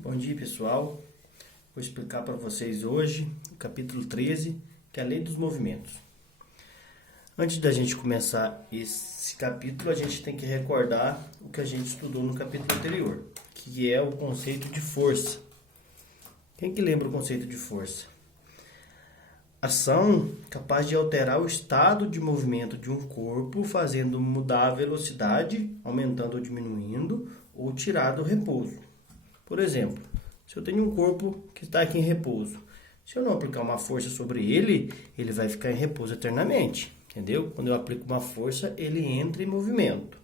Bom dia, pessoal. Vou explicar para vocês hoje o capítulo 13, que é a lei dos movimentos. Antes da gente começar esse capítulo, a gente tem que recordar o que a gente estudou no capítulo anterior, que é o conceito de força. Quem que lembra o conceito de força? Ação capaz de alterar o estado de movimento de um corpo, fazendo mudar a velocidade, aumentando ou diminuindo, ou tirar do repouso. Por exemplo, se eu tenho um corpo que está aqui em repouso, se eu não aplicar uma força sobre ele, ele vai ficar em repouso eternamente, entendeu? Quando eu aplico uma força, ele entra em movimento.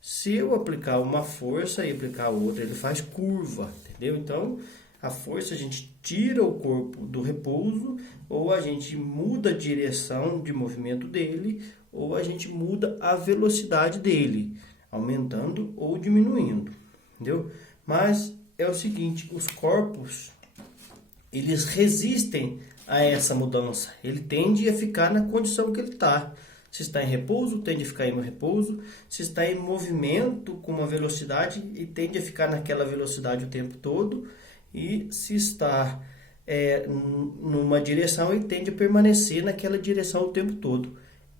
Se eu aplicar uma força e aplicar outra, ele faz curva, entendeu? Então, a força a gente tira o corpo do repouso, ou a gente muda a direção de movimento dele, ou a gente muda a velocidade dele, aumentando ou diminuindo, entendeu? Mas é o seguinte, os corpos, eles resistem a essa mudança. Ele tende a ficar na condição que ele está. Se está em repouso, tende a ficar em repouso. Se está em movimento com uma velocidade, ele tende a ficar naquela velocidade o tempo todo. E se está numa direção, ele tende a permanecer naquela direção o tempo todo.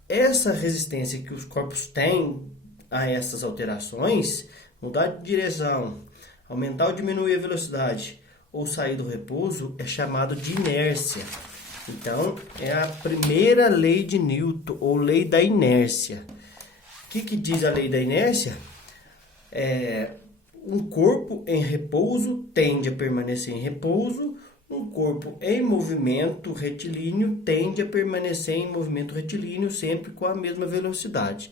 Essa resistência que os corpos têm a essas alterações, mudar de direção, aumentar ou diminuir a velocidade ou sair do repouso, é chamado de inércia. Então, é a primeira lei de Newton, ou lei da inércia. O que diz a lei da inércia? Um corpo em repouso tende a permanecer em repouso, um corpo em movimento retilíneo tende a permanecer em movimento retilíneo, sempre com a mesma velocidade.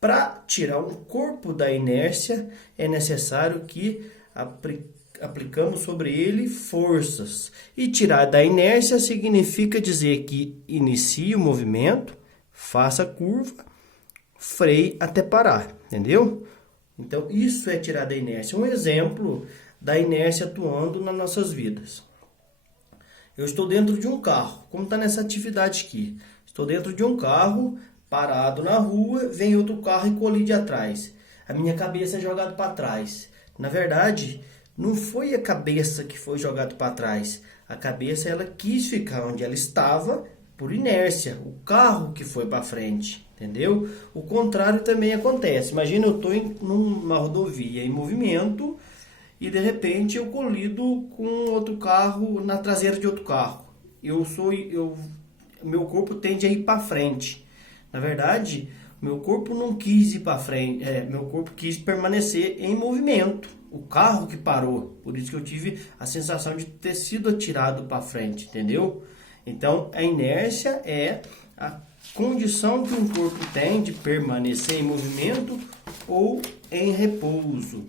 Para tirar um corpo da inércia, é necessário que aplicamos sobre ele forças. E tirar da inércia significa dizer que inicie o movimento, faça curva, freie até parar, entendeu? Então, isso é tirar da inércia. Um exemplo da inércia atuando nas nossas vidas. Eu estou dentro de um carro, como está nessa atividade aqui. Estou dentro de um carro, parado na rua, vem outro carro e colide atrás. A minha cabeça é jogada para trás. Na verdade, não foi a cabeça que foi jogada para trás. A cabeça ela quis ficar onde ela estava por inércia. O carro que foi para frente, entendeu? O contrário também acontece. Imagina eu estou numa rodovia em movimento e de repente eu colido com outro carro na traseira de outro carro. Meu corpo tende a ir para frente. Na verdade, meu corpo não quis ir para frente, meu corpo quis permanecer em movimento. O carro que parou, por isso que eu tive a sensação de ter sido atirado para frente, entendeu? Então, a inércia é a condição que um corpo tem de permanecer em movimento ou em repouso.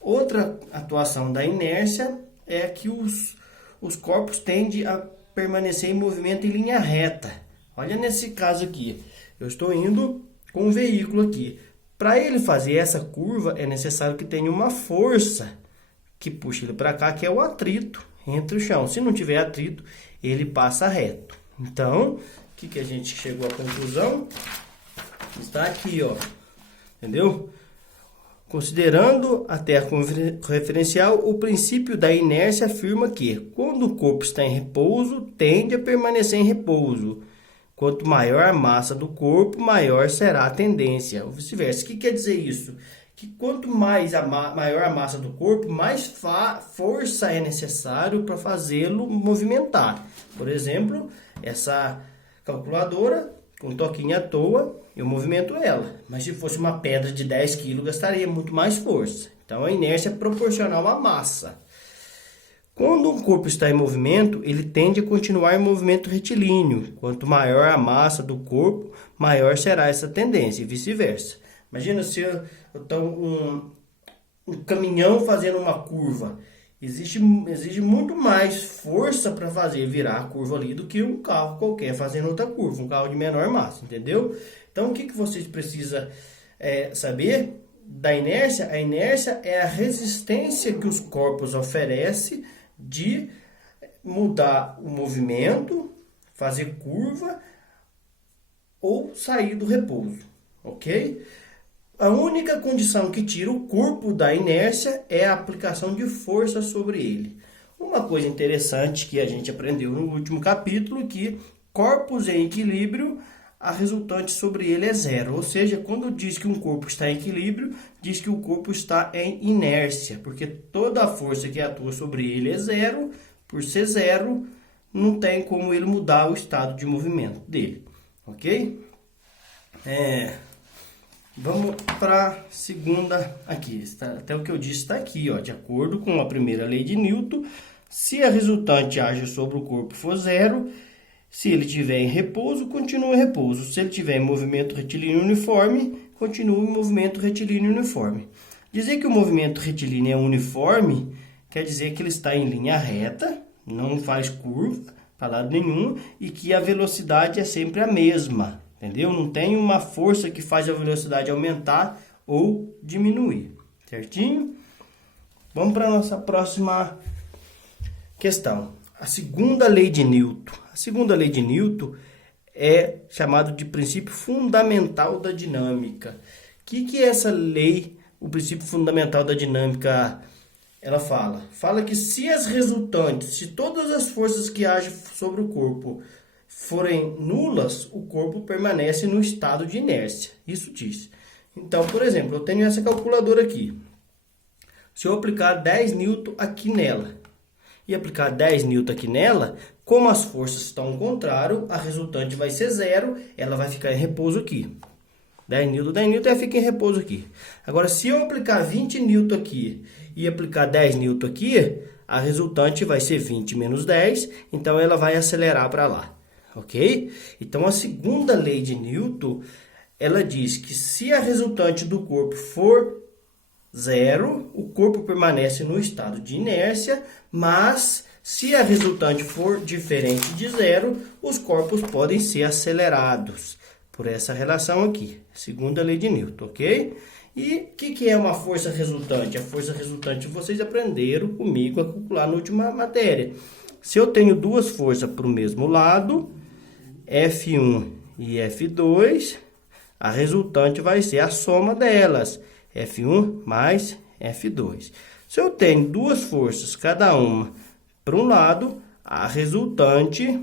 Outra atuação da inércia é que os corpos tendem a permanecer em movimento em linha reta. Olha nesse caso aqui, eu estou indo com um veículo aqui. Para ele fazer essa curva, é necessário que tenha uma força que puxe ele para cá, que é o atrito entre o chão. Se não tiver atrito, ele passa reto. Então, o que a gente chegou à conclusão? Está aqui, ó. Entendeu? Considerando a terra como referencial, o princípio da inércia afirma que, quando o corpo está em repouso, tende a permanecer em repouso. Quanto maior a massa do corpo, maior será a tendência, ou vice-versa. O que quer dizer isso? Que quanto maior a massa do corpo, mais força é necessário para fazê-lo movimentar. Por exemplo, essa calculadora, com um toquinho à toa, eu movimento ela. Mas se fosse uma pedra de 10 kg, gastaria muito mais força. Então, a inércia é proporcional à massa. Quando um corpo está em movimento, ele tende a continuar em movimento retilíneo. Quanto maior a massa do corpo, maior será essa tendência, e vice-versa. Imagina se eu estou um caminhão fazendo uma curva. Exige muito mais força para fazer virar a curva ali do que um carro qualquer fazendo outra curva, um carro de menor massa, entendeu? Então, o que vocês precisam saber da inércia? A inércia é a resistência que os corpos oferecem de mudar o movimento, fazer curva ou sair do repouso, ok? A única condição que tira o corpo da inércia é a aplicação de força sobre ele. Uma coisa interessante que a gente aprendeu no último capítulo, que corpos em equilíbrio, a resultante sobre ele é zero. Ou seja, quando diz que um corpo está em equilíbrio, diz que o corpo está em inércia, porque toda a força que atua sobre ele é zero. Por ser zero, não tem como ele mudar o estado de movimento dele, ok? Vamos para a segunda aqui. Até o que eu disse está aqui, ó. De acordo com a primeira lei de Newton, se a resultante age sobre o corpo for zero, se ele estiver em repouso, continua em repouso. Se ele estiver em movimento retilíneo uniforme, continua em movimento retilíneo uniforme. Dizer que o movimento retilíneo é uniforme quer dizer que ele está em linha reta, não faz curva para lado nenhum, e que a velocidade é sempre a mesma. Entendeu? Não tem uma força que faz a velocidade aumentar ou diminuir. Certinho? Vamos para a nossa próxima questão. A segunda lei de Newton. A segunda lei de Newton é chamada de princípio fundamental da dinâmica. O que é essa lei, o princípio fundamental da dinâmica? Ela fala que se as resultantes, se todas as forças que agem sobre o corpo forem nulas, o corpo permanece no estado de inércia. Isso diz. Então, por exemplo, eu tenho essa calculadora aqui. Se eu aplicar 10 Newton aqui nela e aplicar 10 Newton aqui nela, como as forças estão ao contrário, a resultante vai ser zero, ela vai ficar em repouso aqui. 10 Newton, ela fica em repouso aqui. Agora, se eu aplicar 20 Newton aqui e aplicar 10 Newton aqui, a resultante vai ser 20 menos 10, então ela vai acelerar para lá. Ok? Então, a segunda lei de Newton, ela diz que se a resultante do corpo for zero, o corpo permanece no estado de inércia, mas se a resultante for diferente de zero, os corpos podem ser acelerados por essa relação aqui, segunda lei de Newton, ok? E o que é uma força resultante? A força resultante vocês aprenderam comigo a calcular na última matéria. Se eu tenho duas forças para o mesmo lado, F1 e F2, a resultante vai ser a soma delas, F1 mais F2. Se eu tenho duas forças, cada uma para um lado, a resultante,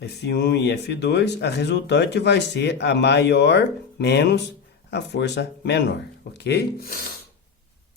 F1 e F2, a resultante vai ser a maior menos a força menor, ok?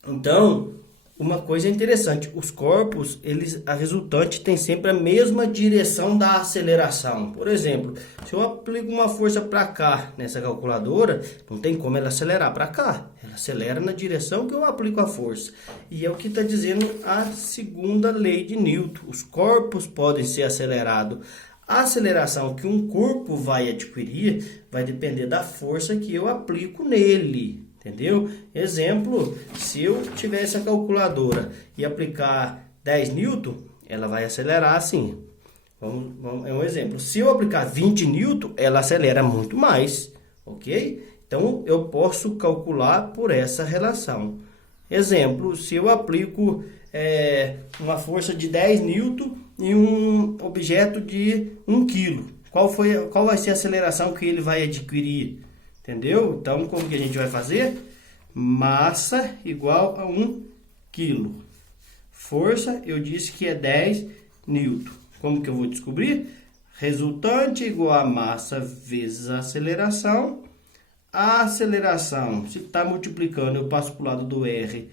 Então, uma coisa interessante, os corpos, a resultante tem sempre a mesma direção da aceleração. Por exemplo, se eu aplico uma força para cá nessa calculadora, não tem como ela acelerar para cá. Ela acelera na direção que eu aplico a força. E é o que está dizendo a segunda lei de Newton. Os corpos podem ser acelerados. A aceleração que um corpo vai adquirir vai depender da força que eu aplico nele. Entendeu? Exemplo, se eu tiver essa calculadora e aplicar 10 Newton, ela vai acelerar assim. É um exemplo. Se eu aplicar 20 Newton, ela acelera muito mais. Ok? Então, eu posso calcular por essa relação. Exemplo, se eu aplico uma força de 10 Newton em um objeto de 1 kg, qual vai ser a aceleração que ele vai adquirir? Entendeu? Então, como que a gente vai fazer? Massa igual a 1 kg. Força, eu disse que é 10 Newton. Como que eu vou descobrir? Resultante igual a massa vezes a aceleração. A aceleração, se está multiplicando, eu passo para o lado do R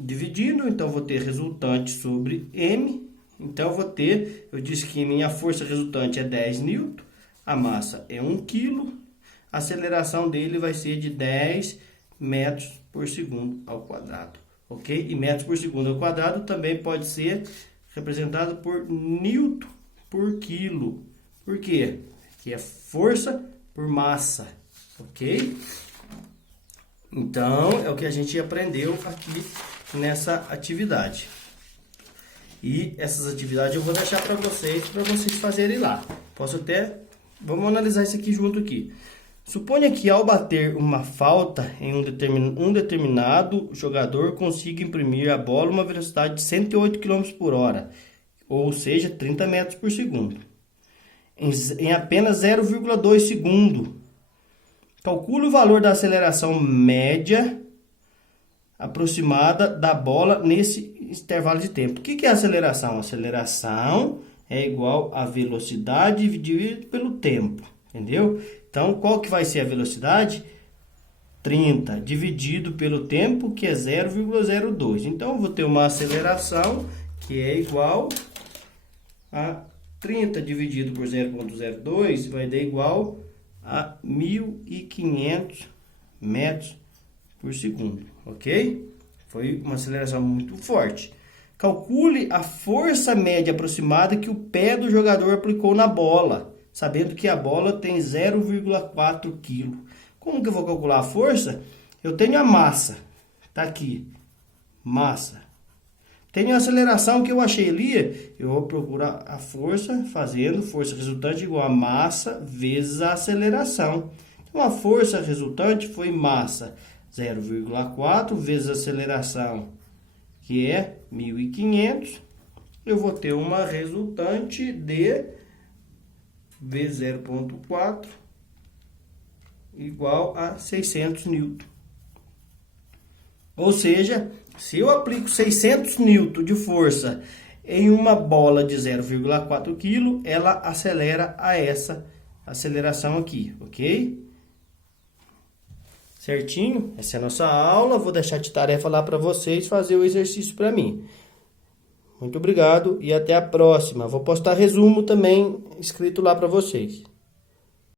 dividindo. Então, vou ter resultante sobre M. Então, eu disse que minha força resultante é 10 Newton. A massa é 1 kg. A aceleração dele vai ser de 10 metros por segundo ao quadrado, ok? E metros por segundo ao quadrado também pode ser representado por Newton por quilo. Por quê? Que é força por massa, ok? Então, é o que a gente aprendeu aqui nessa atividade. E essas atividades eu vou deixar para vocês fazerem lá. Vamos analisar isso aqui junto aqui. Suponha que ao bater uma falta em um determinado jogador consiga imprimir a bola a uma velocidade de 108 km por hora, ou seja, 30 metros por segundo, em apenas 0,2 segundo. Calcule o valor da aceleração média aproximada da bola nesse intervalo de tempo. O que é aceleração? Aceleração é igual a velocidade dividido pelo tempo, entendeu? Então, qual que vai ser a velocidade? 30 dividido pelo tempo, que é 0,02. Então, eu vou ter uma aceleração que é igual a 30 dividido por 0,02 vai dar igual a 1.500 metros por segundo, ok? Foi uma aceleração muito forte. Calcule a força média aproximada que o pé do jogador aplicou na bola, sabendo que a bola tem 0,4 kg. Como que eu vou calcular a força? Eu tenho a massa, tá aqui, massa. Tenho a aceleração que eu achei ali, eu vou procurar a força, fazendo força resultante igual a massa vezes a aceleração. Então, a força resultante foi massa 0,4 vezes a aceleração, que é 1.500. Eu vou ter uma resultante de vezes 0,4 igual a 600 newton. Ou seja, se eu aplico 600 newton de força em uma bola de 0,4 kg, ela acelera a essa aceleração aqui, ok? Certinho? Essa é a nossa aula. Vou deixar de tarefa lá para vocês fazer o exercício para mim. Muito obrigado e até a próxima. Vou postar resumo também escrito lá para vocês.